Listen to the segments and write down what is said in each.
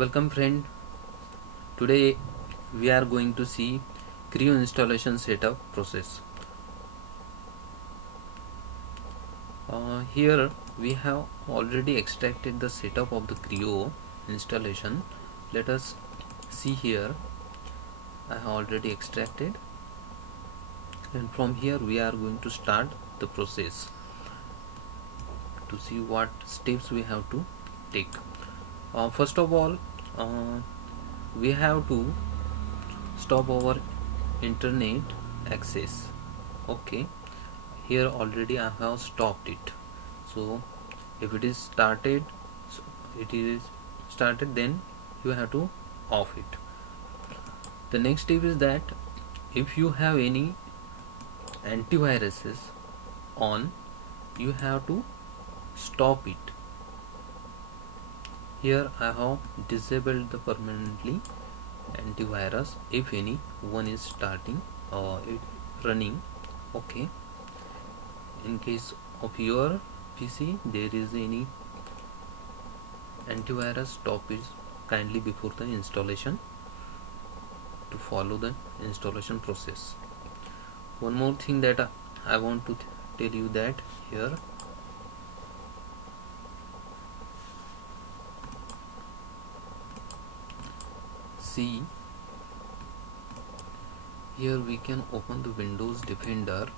Welcome friend. Today we are going to see Creo installation setup process. Here we have already extracted the setup of the Creo installation. Let us see here. I have already extracted, and from here we are going to start the process to see what steps we have to take. First of all, we have to stop our internet access. Okay, here already I have stopped it. So if it is started, then you have to off it. The next step is that if you have any antiviruses on, you have to stop it. Here I have disabled the permanently antivirus if any one is starting or running. Okay, in case of your PC there is any antivirus, stop it kindly before the installation to follow the installation process. One more thing that I want to tell you, that here see, here we can open the Windows Defender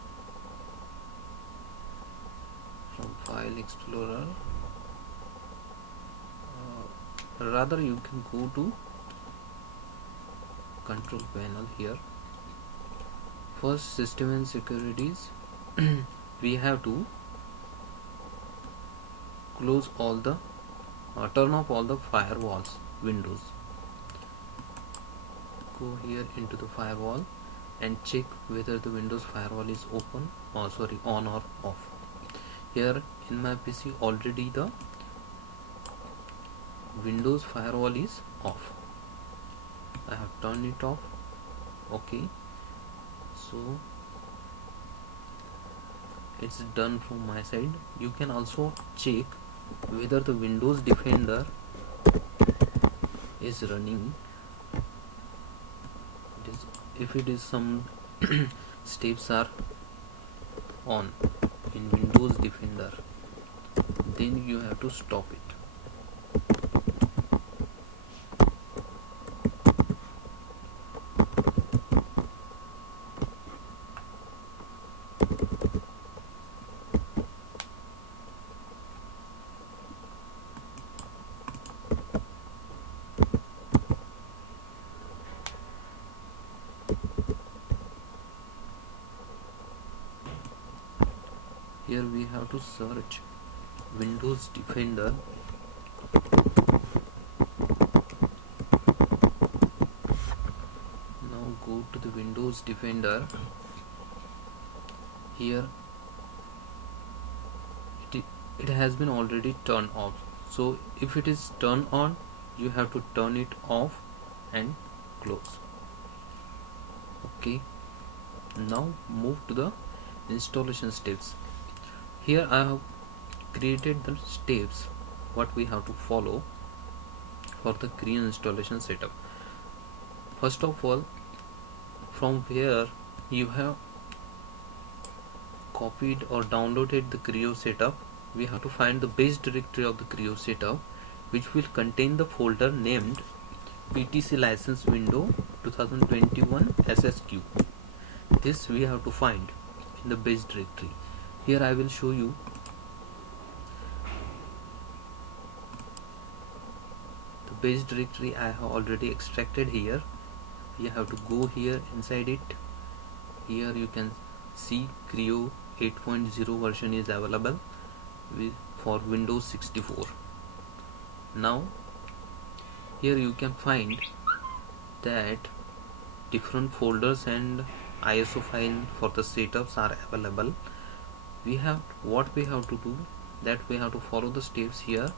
from File Explorer. Rather you can go to Control Panel. Here first, System and Securities. We have to close all the turn off all the firewalls windows. Go here into the firewall and check whether the Windows firewall is open or on or off. Here in my PC already the Windows firewall is off. I have turned it off. Okay, so it's done from my side. You can also check whether the Windows Defender is running. If it is some steps are on in Windows Defender, then you have to stop it. Here we have to search Windows Defender. Now go to the Windows Defender. Here it has been already turned off. So if it is turned on, you have to turn it off and close. Okay, now move to the installation steps. Here I have created the steps what we have to follow for the Creo installation setup. First of all, from where you have copied or downloaded the Creo setup, we have to find the base directory of the Creo setup, which will contain the folder named PTC license window 2021 SSQ. This we have to find in the base directory. Here I will show you the base directory I have already extracted. Here you have to go here inside it. Here you can see Creo 8.0 version is available for Windows 64. Now here you can find that different folders and ISO file for the setups are available. What we have to do, that we have to follow the steps here.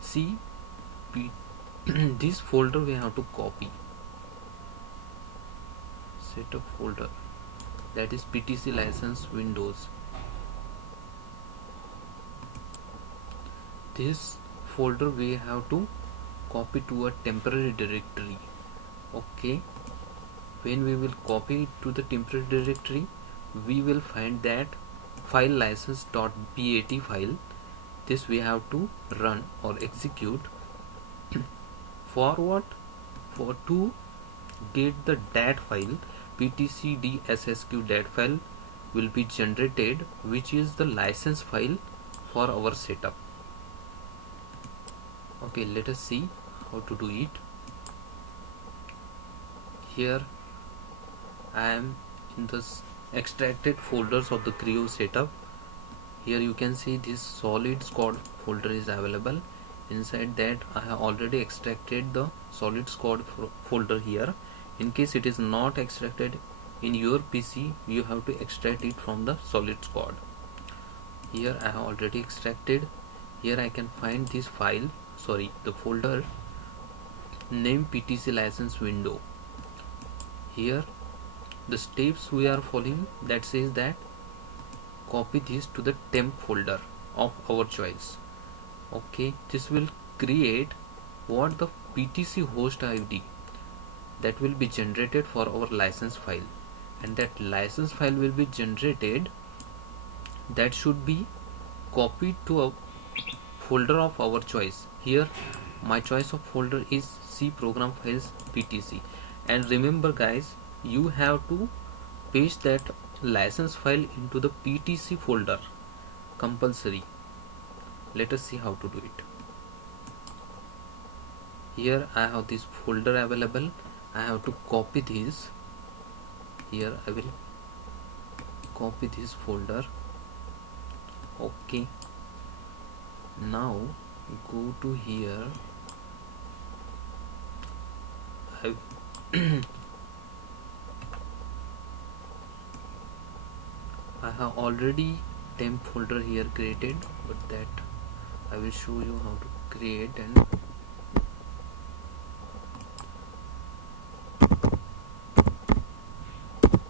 See, this folder we have to copy. Setup folder, that is PTC license Windows. This folder we have to copy to a temporary directory. Okay, when we will copy it to the temporary directory, we will find that file license.bat file. This we have to run or execute. For what? For to get the dat file, ptcdssq dat file will be generated, which is the license file for our setup. Okay, let us see how to do it. Here I am in the extracted folders of the Creo setup. Here you can see this solid squad folder is available. Inside that I have already extracted the solid squad folder here. In case it is not extracted in your PC, you have to extract it from the solid squad. Here I have already extracted. Here I can find this file, the folder name PTC license window. Here the steps we are following, that says that copy this to the temp folder of our choice. Okay, this will create what the PTC host ID that will be generated for our license file, and that license file will be generated, that should be copied to a folder of our choice. Here my choice of folder is C program files PTC, and remember guys, you have to paste that license file into the PTC folder compulsory. Let us see how to do it. Here I have this folder available. I have to copy this. Here I will copy this folder. Okay, now go to here. I have already temp folder here created, but that I will show you how to create and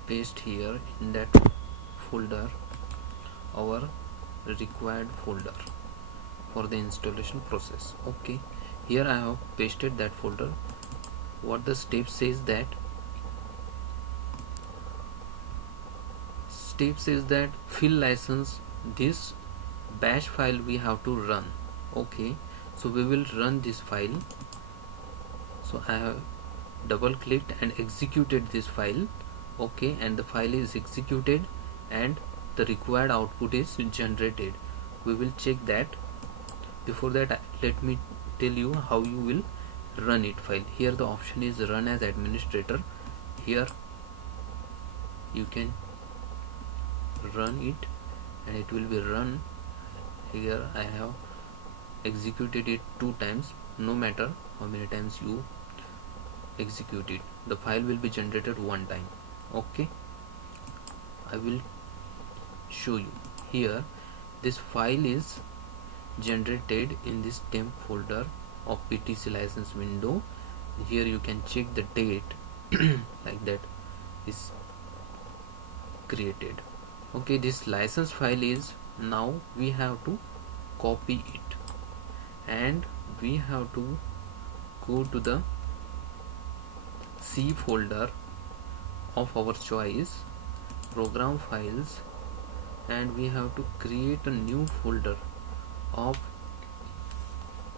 paste here in that folder our required folder for the installation process. Okay, here I have pasted that folder. What the step says that fill license, this bash file we have to run. Okay, so we will run this file. So I have double clicked and executed this file. Okay, and the file is executed and the required output is generated. We will check that. Before that, let me tell you how you will run it file. Here the option is run as administrator. Here you can run it and it will be run. Here I have executed it 2 times. No matter how many times you execute it, the file will be generated 1 time. Okay, I will show you. Here this file is generated in this temp folder of PTC license window. Here you can check the date like that is created. Okay, this license file is, now we have to copy it and we have to go to the C folder of our choice, program files, and we have to create a new folder of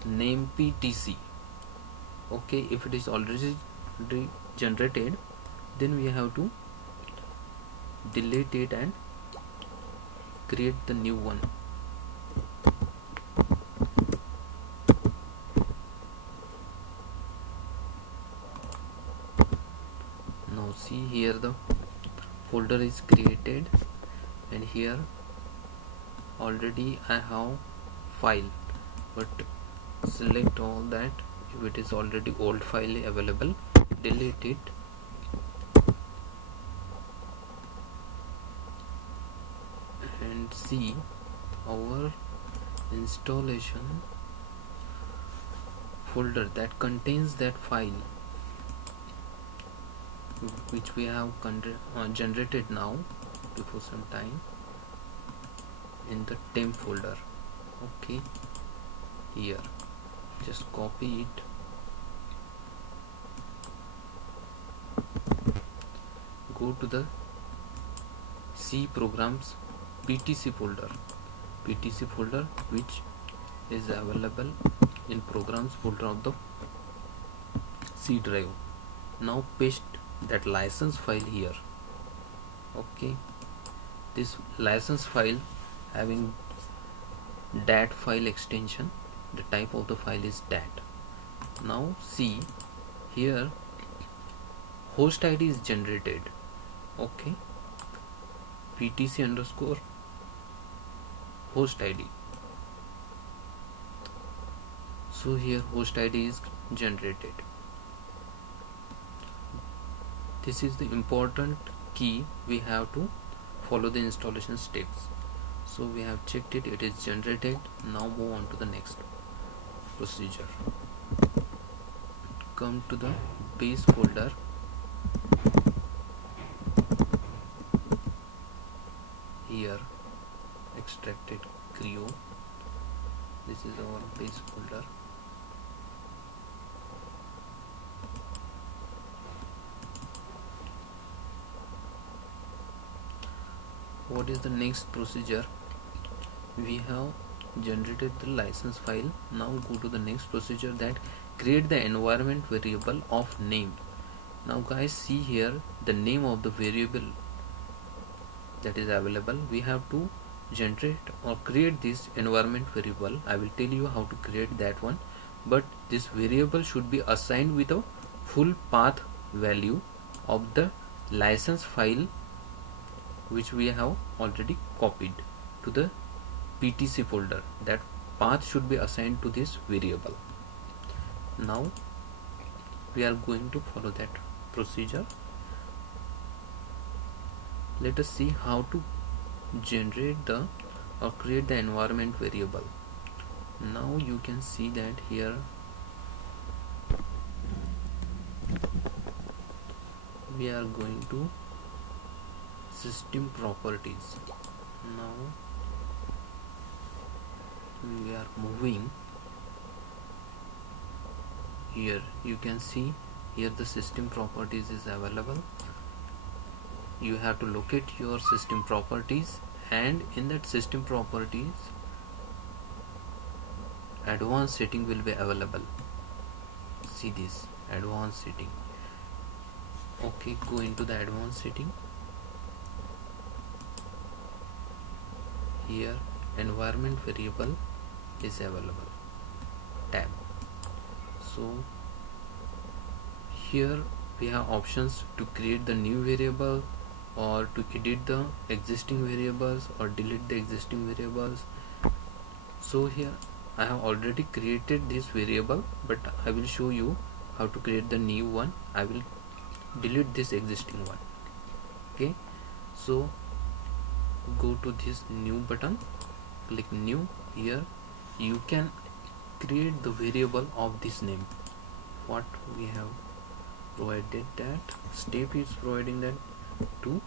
name PTC. Okay, if it is already generated, then we have to delete it and create the new one. Now see, here the folder is created and here already I have file, but select all that. If it is already old file available, delete it and see our installation folder that contains that file which we have generated now before some time in the temp folder. Okay, here just copy it go to the C programs PTC folder, which is available in programs folder of the C drive. Now paste that license file here. Okay, this license file having dat file extension, the type of the file is dat. Now see here, host ID is generated. Okay, PTC underscore host ID. So here host ID is generated. This is the important key, we have to follow the installation steps. So we have checked it, it is generated. Now move on to the next procedure. Come to the base folder, here extracted Creo, this is our base folder. What is the next procedure? We have generated the license file. Now go to the next procedure, that create the environment variable of name. Now guys, see here the name of the variable that is available. We have to generate or create this environment variable. I will tell you how to create that one, but this variable should be assigned with a full path value of the license file which we have already copied to the PTC folder. That path should be assigned to this variable. Now we are going to follow that procedure. Let us see how to generate the or create the environment variable. Now you can see that here we are going to system properties. Now we are moving here. You can see here the system properties is available. You have to locate your system properties, and in that system properties advanced setting will be available. See this advanced setting. Okay, go into the advanced setting. Here environment variable is available tab. So here we have options to create the new variable or to edit the existing variables or delete the existing variables. So here I have already created this variable, but I will show you how to create the new one. I will delete this existing one. Okay, so go to this new button, click new. Here you can create the variable of this name. What we have provided, that step is providing that to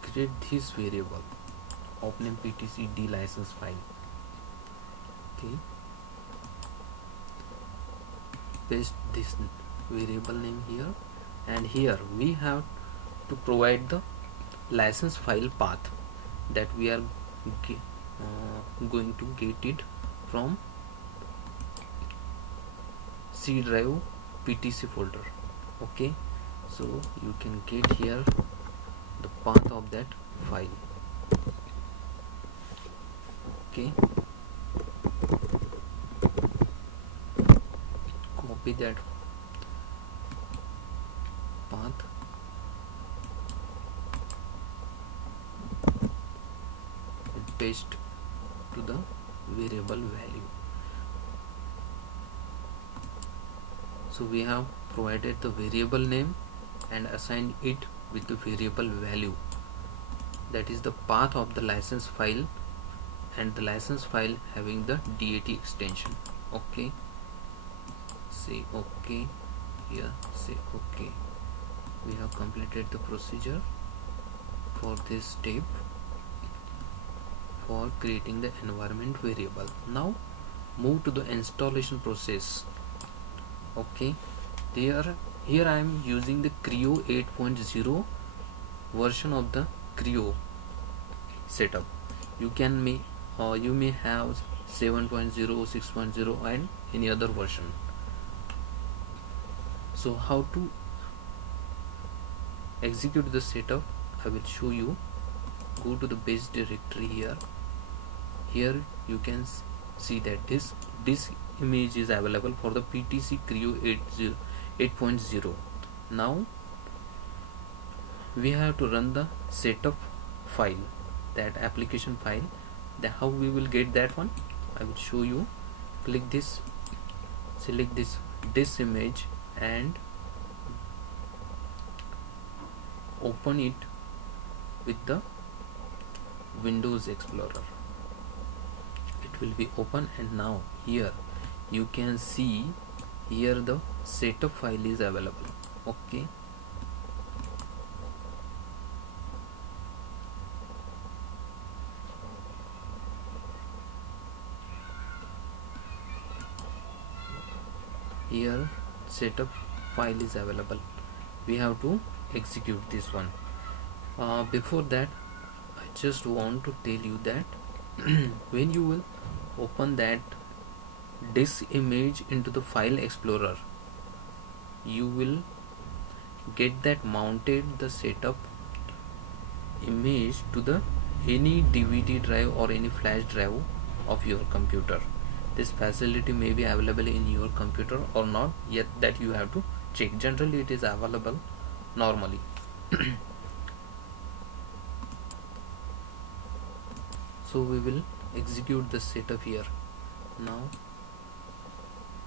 create this variable of name PTC D license file. Okay, paste this variable name here, and here we have to provide the license file path that we are going to get it from C drive PTC folder. Okay, so you can get here the path of that file. Okay, copy that path and paste to the variable value. So we have provided the variable name and assigned it with the variable value, that is the path of the license file, and the license file having the DAT extension. Okay, say okay. Here say okay. We have completed the procedure for this step for creating the environment variable. Now move to the installation process. Okay, there Here I am using the Creo 8.0 version of the Creo setup. You may have 7.0, 6.0 and any other version. So how to execute the setup, I will show you. Go to the base directory here. Here you can see that this image is available for the PTC Creo 8.0. Now we have to run the setup file, that application file. How we will get that one, I will show you. Click this, select this image and open it with the Windows Explorer. It will be open, and now here you can see here the setup file is available. Okay, here setup file is available. We have to execute this one. Before that, I just want to tell you that when you will open that disk image into the file explorer, you will get that mounted the setup image to the any DVD drive or any flash drive of your computer. This facility may be available in your computer or not yet, that you have to check. Generally it is available normally. So we will execute the setup here. Now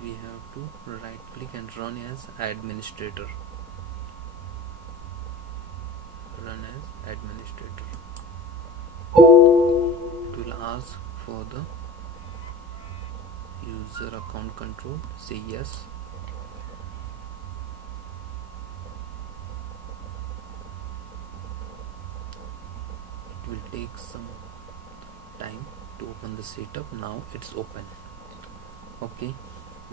we have to right click and run as administrator. Run as administrator. It will ask for the user account control. Say yes. It will take some time to open the setup. Now it's open. Okay,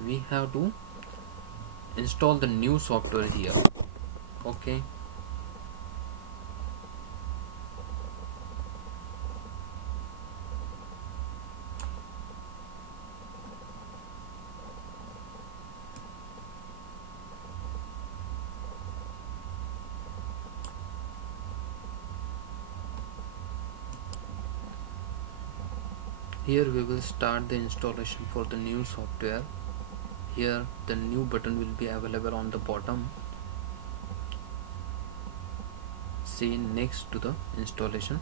we have to install the new software here. Okay, here we will start the installation for the new software. Here the new button will be available on the bottom. Say next to the installation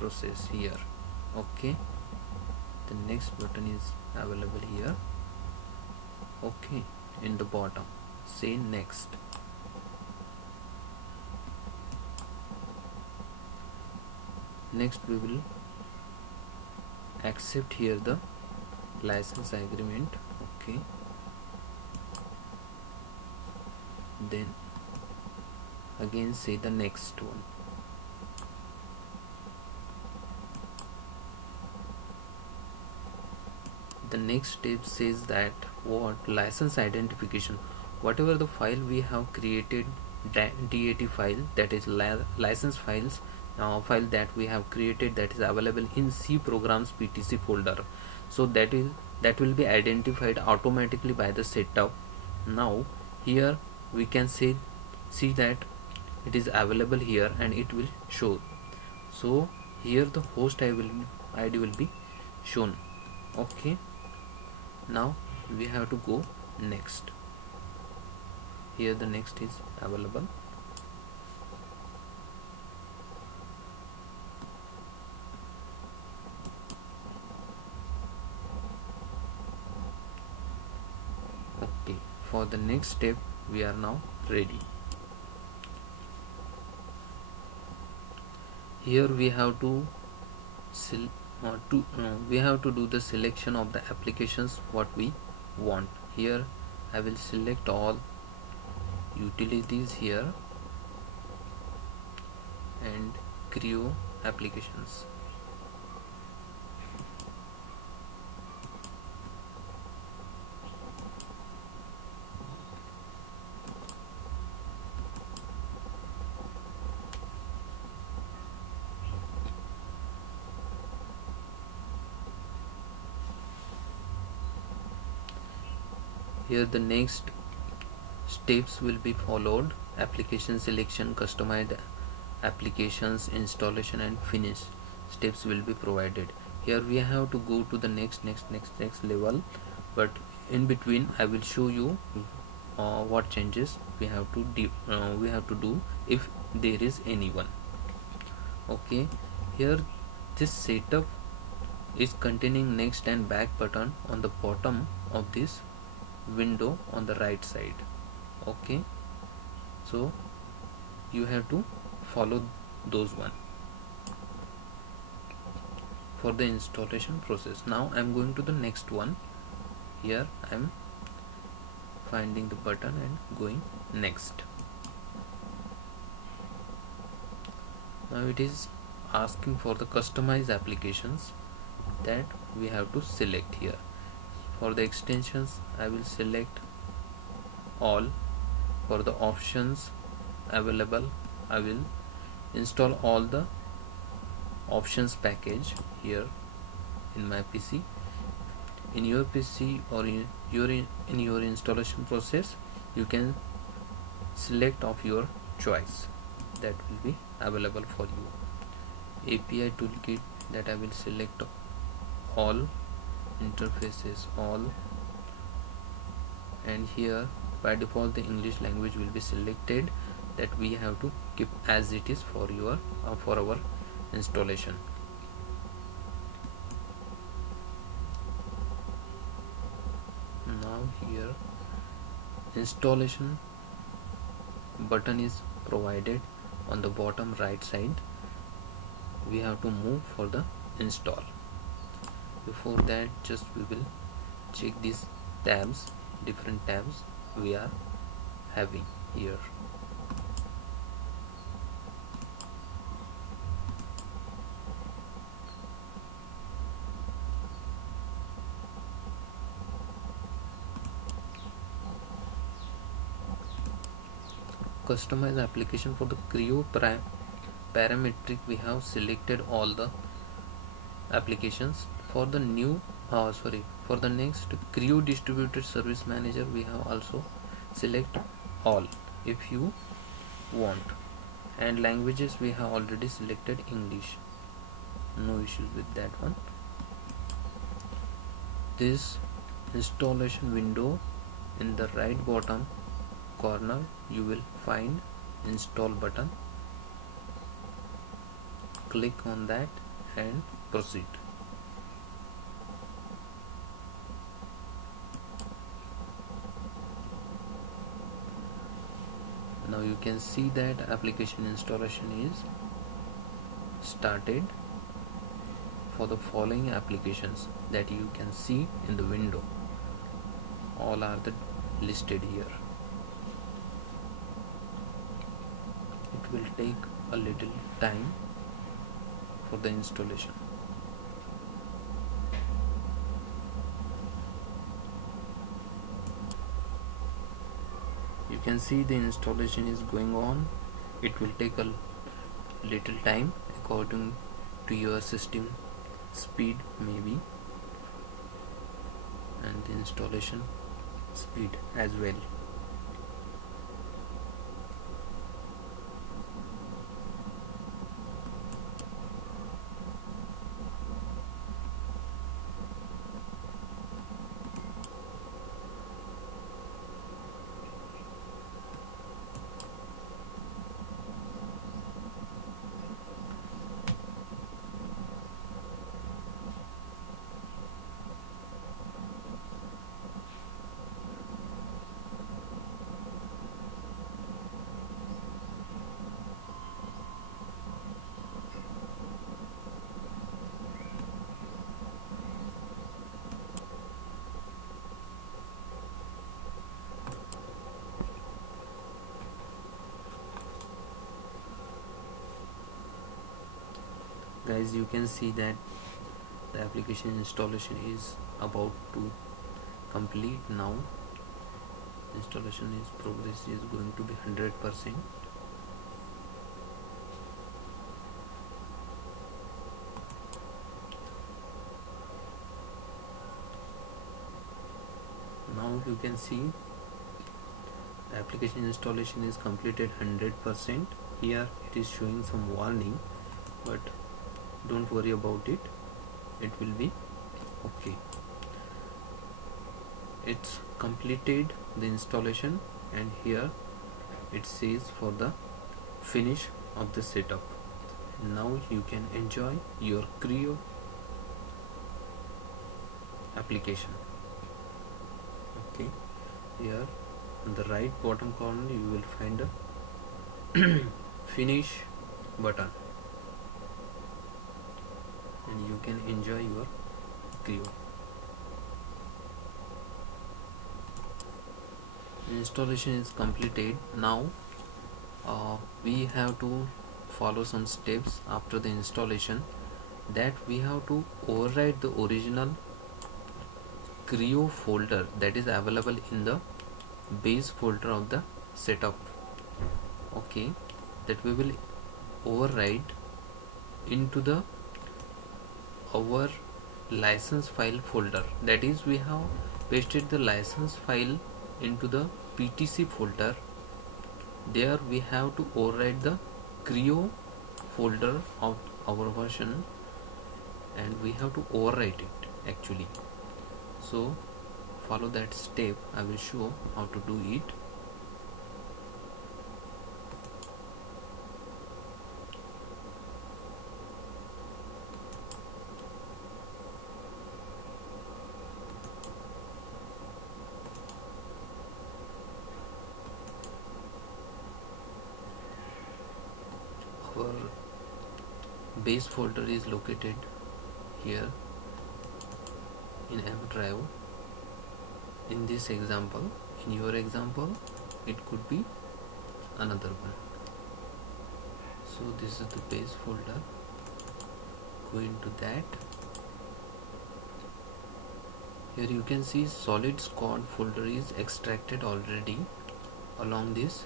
process here. Okay, the next button is available here. Okay, in the bottom say next. Next we will accept here the license agreement. Okay, then again say the next one. The next step says that what license identification, whatever the file we have created, dat file, that is license files, file that we have created, that is available in C programs PTC folder. So that will be identified automatically by the setup. Now here we can see that it is available here and it will show. So here the host ID will be shown. Okay, now we have to go next. Here the next is available. Okay, for the next step we are now ready. Here we have to do the selection of the applications what we want. Here I will select all utilities here and Creo applications. Here the next steps will be followed: application selection, customized applications, installation and finish steps will be provided. Here we have to go to the next level, but in between I will show you what changes we have to do if there is anyone. Okay, here this setup is containing next and back button on the bottom of this window on the right side. Okay, so you have to follow those one for the installation process. Now I'm going to the next one. Here I'm finding the button and going next. Now it is asking for the customized applications that we have to select here. For the extensions I will select all. For the options available I will install all the options package here in my PC. In your PC or in your installation process you can select of your choice that will be available for you. API toolkit, that I will select all, interfaces all, and here by default the English language will be selected, that we have to keep as it is for your for our installation. Now here installation button is provided on the bottom right side. We have to move for the install. Before that, just we will check these tabs, different tabs we are having here. Customize application. For the Creo parametric we have selected all the applications. For the new for the next Creo distributed service manager we have also select all if you want, and languages we have already selected English, no issues with that one. This installation window, in the right bottom corner you will find install button. Click on that and proceed. Now you can see that application installation is started for the following applications that you can see in the window. All are listed here. It will take a little time for the installation. You can see the installation is going on. It will take a little time according to your system speed maybe, and the installation speed as well. Guys, you can see that the application installation is about to complete now. Installation is progress is going to be 100%. Now you can see the application installation is completed 100%. Here it is showing some warning, but don't worry about it, it will be okay. It's completed the installation, and here it says for the finish of the setup. Now you can enjoy your Creo application. Okay, here on the right bottom corner you will find a finish button, and you can enjoy your Creo. Installation is completed. Now we have to follow some steps after the installation, that we have to override the original Creo folder that is available in the base folder of the setup. Okay, that we will override into the our license file folder. That is, we have pasted the license file into the PTC folder. There we have to override the Creo folder of our version, and we have to overwrite it actually. So follow that step. I will show how to do it. Our base folder is located here in M drive. In this example, in your example, it could be another one. So this is the base folder. Go into that. Here you can see solid squad folder is extracted already along this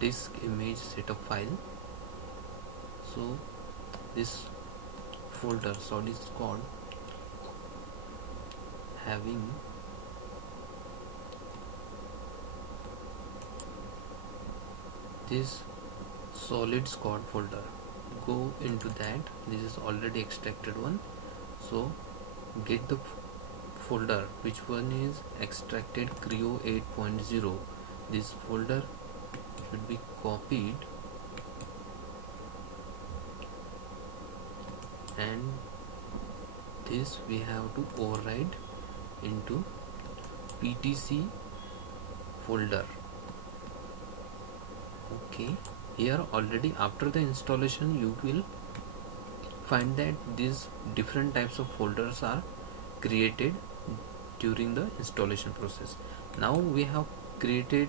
disk image setup file. So this folder solid squad having this solid squad folder, go into that. This is already extracted one, so get the folder which one is extracted Creo 8.0. this folder should be copied, and this we have to override into PTC folder. Okay, here already after the installation you will find that these different types of folders are created during the installation process. Now we have created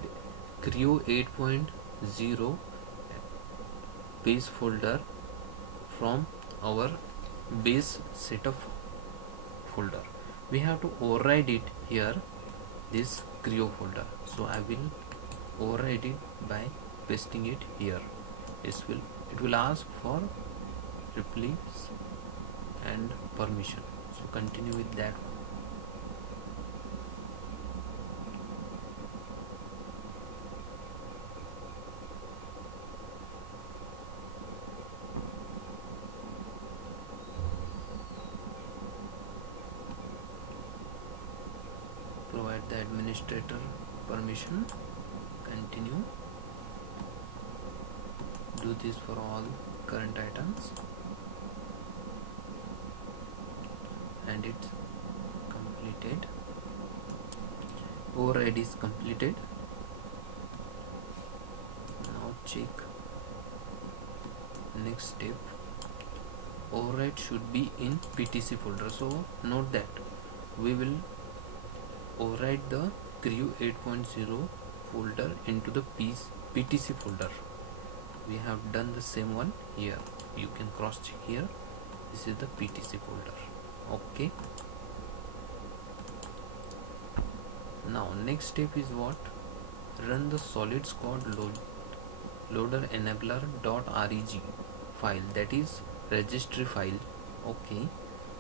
Creo 8.0 base folder from our base setup folder. We have to override it here, this Creo folder. So I will override it by pasting it here. It will ask for replace and permission. So continue with that one. Provide the administrator permission. Continue. Do this for all current items, and it's completed. Override is completed. Now check next step. Override should be in PTC folder. So note that we will override the Creo 8.0 folder into the PTC folder. We have done the same one here. You can cross check here. This is the PTC folder. Okay. Now next step is what? Run the solid squad loader enabler.reg file, that is registry file. Okay.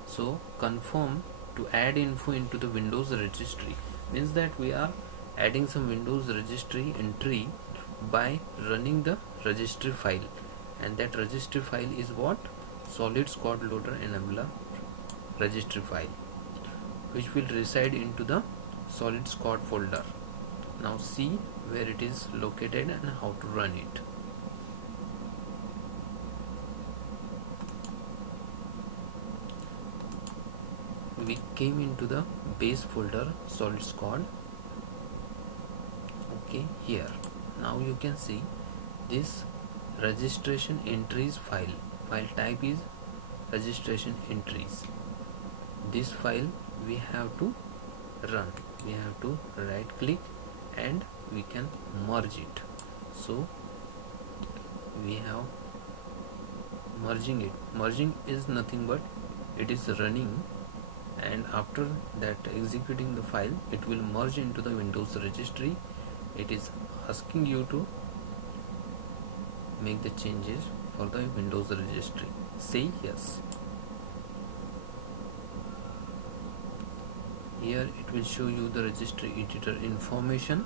So confirm to add info into the Windows registry. means that we are adding some Windows registry entry by running the registry file, and that registry file is what? Solid Squad Loader Enabler registry file, which will reside into the Solid Squad folder. Now see where it is located and how to run it. We came into the base folder Solid Squad. Okay, here now you can see this registration entries file type is registration entries. This file we have to run, we have to right click and we can merge it. So we have merging it. Merging is nothing but it is running, and after that executing the file, it will merge into the Windows registry. It is asking you to make the changes for the Windows registry. Say yes. Here it will show you the registry editor information.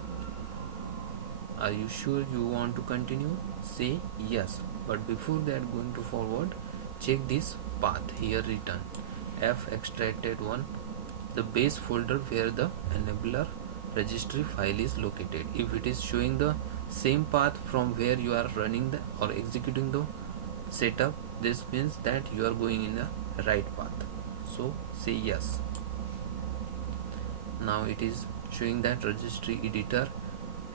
Are you sure you want to continue? Say yes. But before that, going to forward, check this path here written F extracted 1, the base folder where the enabler registry file is located. If it is showing the same path from where you are running the or executing the setup, this means that you are going in the right path. So say yes. Now it is showing that registry editor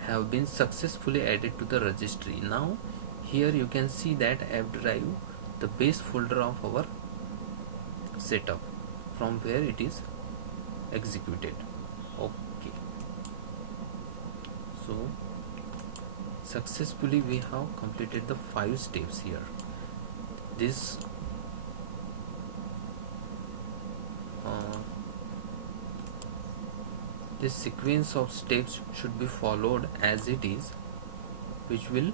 have been successfully added to the registry. Now here you can see that app drive, the base folder of our setup from where it is executed. Okay, so successfully we have completed the 5 steps here. This this sequence of steps should be followed as it is, which will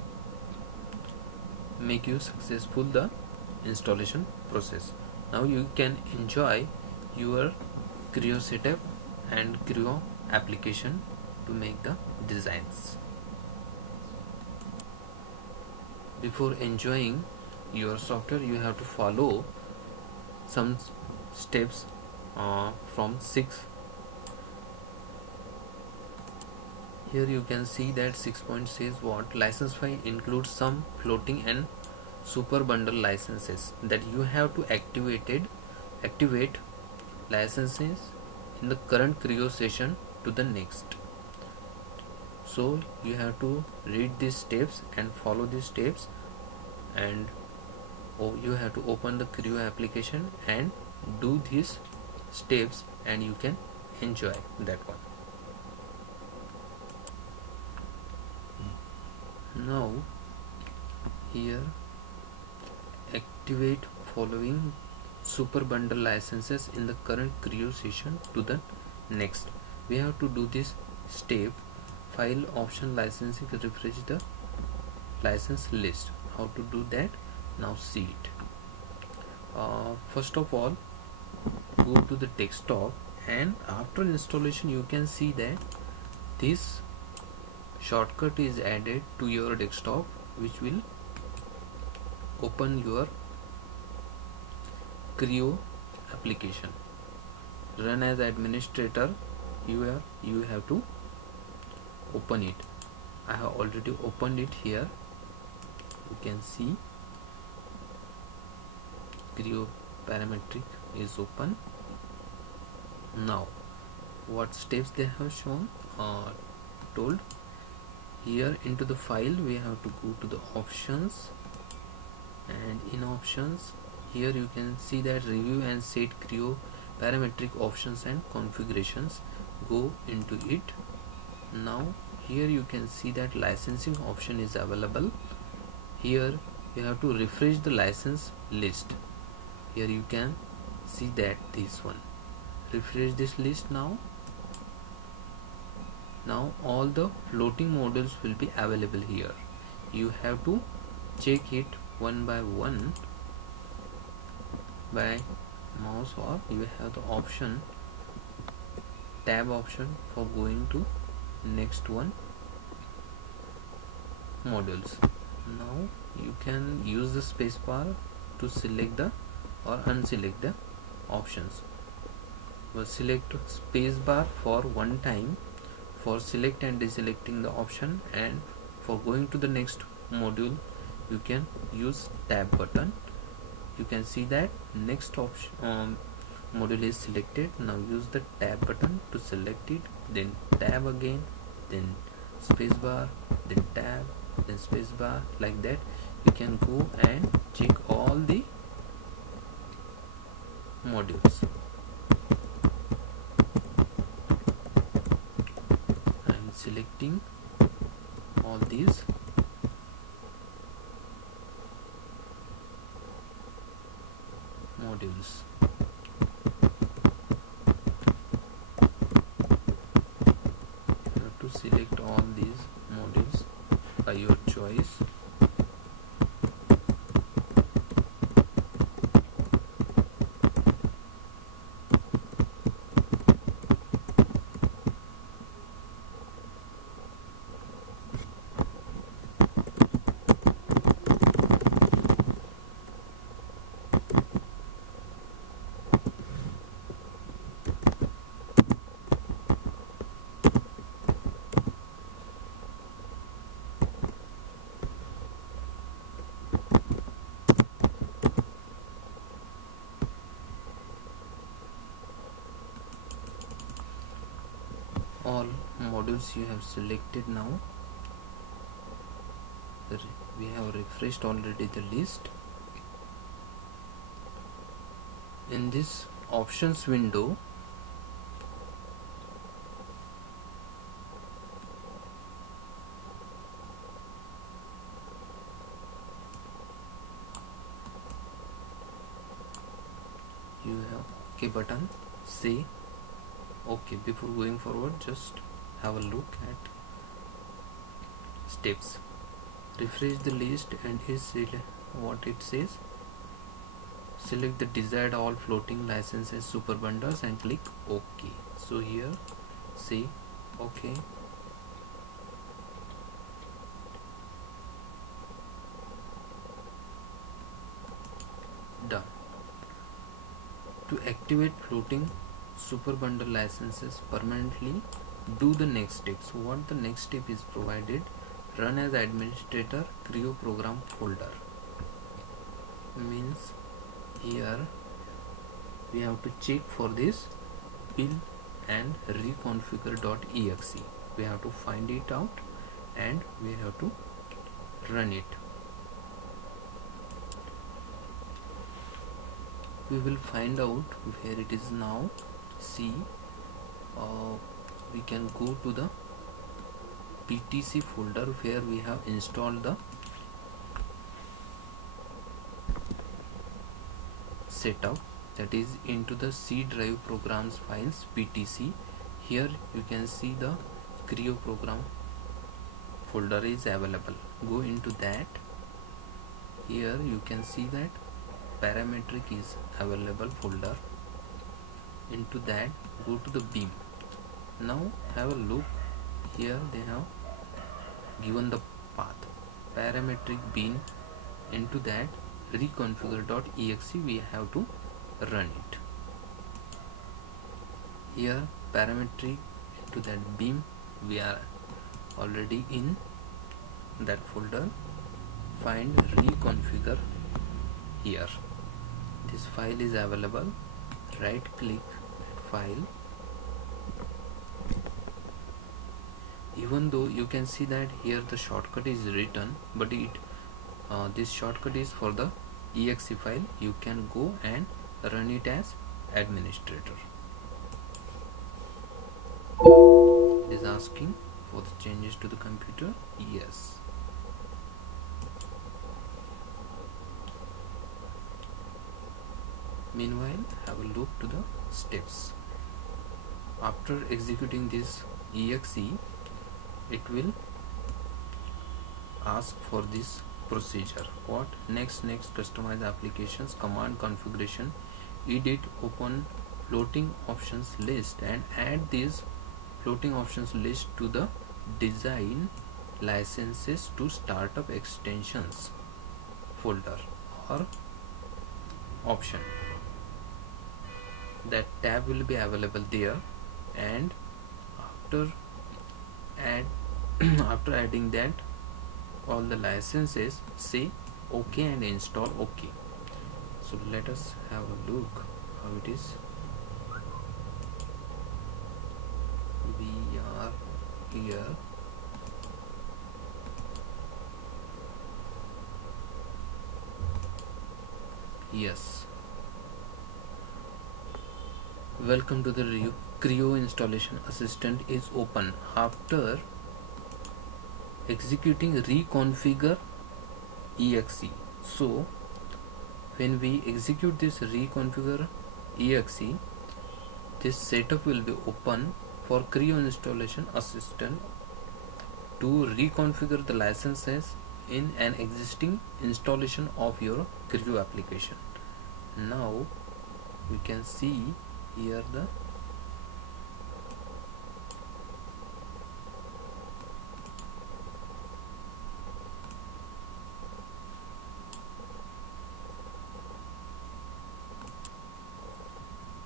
make you successful the installation process. Now you can enjoy your Creo setup and Creo application to make the designs. Before enjoying your software, you have to follow some steps from 6. Here you can see that 6 point says what license file includes some floating and super bundle licenses that you have to activate licenses in the current Creo session to the next. So you have to read these steps and follow these steps, and you have to open the Creo application and do these steps, and you can enjoy that one. Now here activate following super bundle licenses in the current Creo session to the next. We have to do this step. File option licensing, refresh the license list. How to do that? Now see it. First of all, go to the desktop, and after installation you can see that this shortcut is added to your desktop, which will open your Creo application. Run as administrator, you have to open it. I have already opened it here. You can see Creo parametric is open. Now what steps they have shown told here. Into the file we have to go to the options, and in options here you can see that review and set Creo parametric options and configurations. Go into it. Now here you can see that licensing option is available. Here you have to refresh the license list. Here you can see that this one, refresh this list. Now all the floating models will be available here. You have to check it one by one by mouse, or you have the option tab option for going to next one modules. Now you can use the spacebar to select the or unselect the options. We'll select spacebar for one time for select and deselecting the option, and for going to the next module you can use tab button. You can see that next option module is selected. Now use the tab button to select it, then tab again, then spacebar, then tab, then spacebar. Like that you can go and check all the modules. I am selecting all these modules. You have to select all these modules by your choice. All modules you have selected. Now we have refreshed already the list. In this options window, you have OK button. Say OK. Before going forward, just have a look at steps. Refresh the list and what it says. Select the desired all floating licenses super bundles and click OK. So here say OK. Done. To activate floating super bundle licenses permanently, do the next step. So what the next step is provided: run as administrator Creo program folder. Means here we have to check for this build and reconfigure.exe. We have to find it out and we have to run it. We will find out where it is now. See, we can go to the PTC folder where we have installed the setup, that is into the C drive programs files PTC. Here you can see the Creo program folder is available. Go into that. Here you can see that parametric is available folder. Into that, go to the beam. Now have a look. Here they have given the path parametric beam. Into that reconfigure.exe we have to run it. Here parametric, into that beam we are already in that folder. Find reconfigure. Here this file is available. Right click file. Even though you can see that here the shortcut is written, but this shortcut is for the exe file. You can go and run it as administrator. It is asking for the changes to the computer. Yes. Meanwhile, have a look to the steps. After executing this exe, it will ask for this procedure. What? Next, customize applications, command configuration, edit, open floating options list and add these floating options list to the design licenses to startup extensions folder or option. That tab will be available there, and after after adding that all the licenses, say OK and install OK. So let us have a look how it is. We are here. Yes. Welcome to the Creo installation assistant is open. After executing reconfigure exe. So when we execute this reconfigure exe, this setup will be open for Creo installation assistant to reconfigure the licenses in an existing installation of your Creo application. Now we can see here the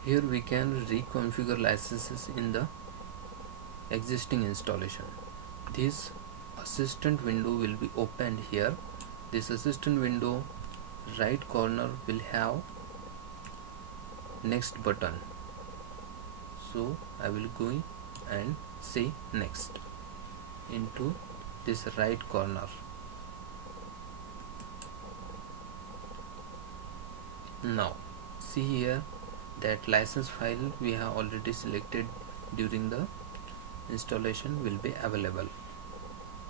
here we can reconfigure licenses in the existing installation. This assistant window will be opened here. This assistant window right corner will have next button. So I will go and say next into this right corner. Now see here that license file we have already selected during the installation will be available.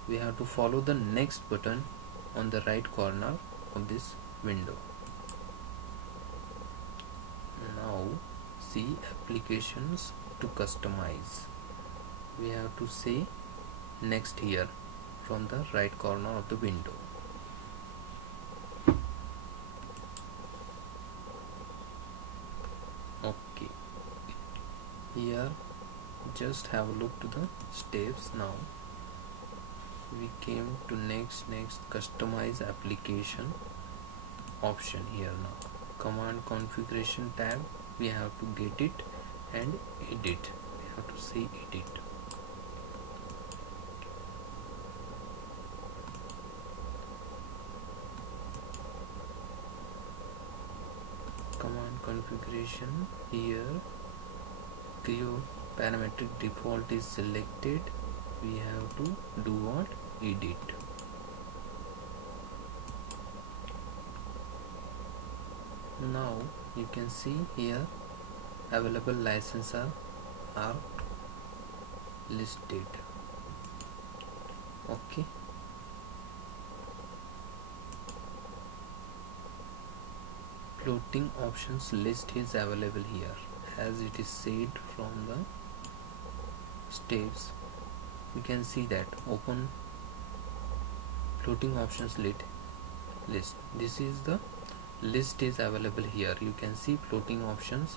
We have to follow the next button on the right corner of this window. Now see applications to customize. We have to say next here from the right corner of the window. Okay, here just have a look to the steps. Now we came to next customize application option. Here now command configuration tab, we have to get it and edit. We have to say edit. Command configuration, here Creo parametric default is selected. We have to do what? Edit. Now you can see here available licenses are listed. Okay, floating options list is available here as it is said from the steps. We can see that open floating options list. This is the list is available here. You can see floating options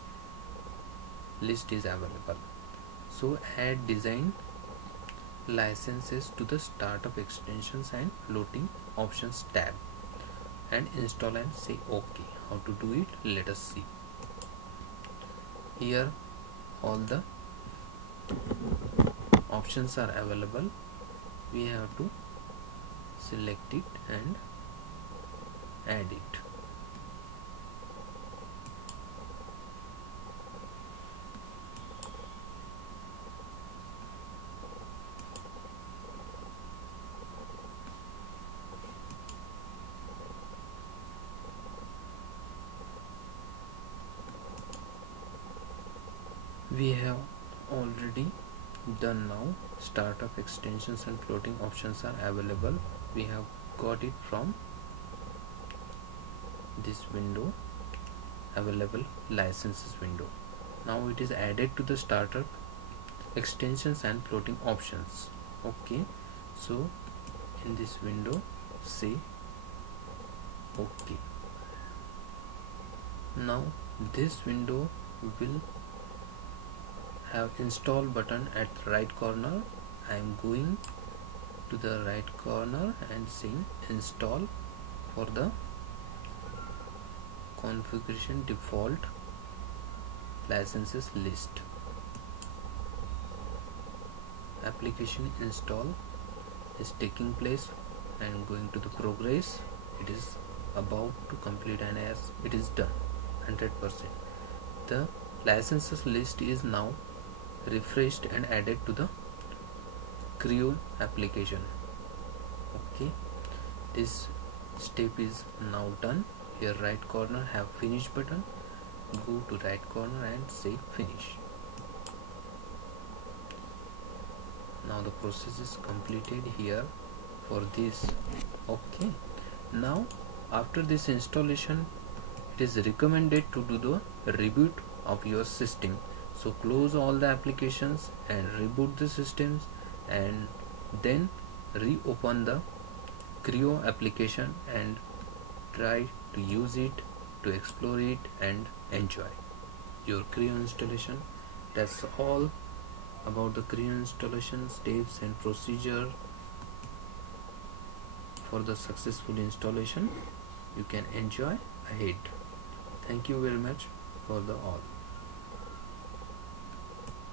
list is available. So add design licenses to the startup extensions and floating options tab and install and say OK. How to do it? Let us see. Here all the options are available. We have to select it and add it. We have already done. Now startup extensions and floating options are available. We have got it from this window, available licenses window. Now it is added to the startup extensions and floating options. Okay, so in this window say OK. Now this window will have install button at right corner. I am going to the right corner and saying install for the configuration default licenses list. Application install is taking place. I am going to the progress. It is about to complete, and as it is done 100%, the licenses list is now refreshed and added to the Creo application. Okay, this step is now done. Here right corner have finish button. Go to right corner and say finish. Now the process is completed here for this. Okay, now after this installation, it is recommended to do the reboot of your system. So close all the applications and reboot the systems, and then reopen the Creo application and try to use it, to explore it and enjoy your Creo installation. That's all about the Creo installation steps and procedure for the successful installation. You can enjoy ahead. Thank you very much for the all.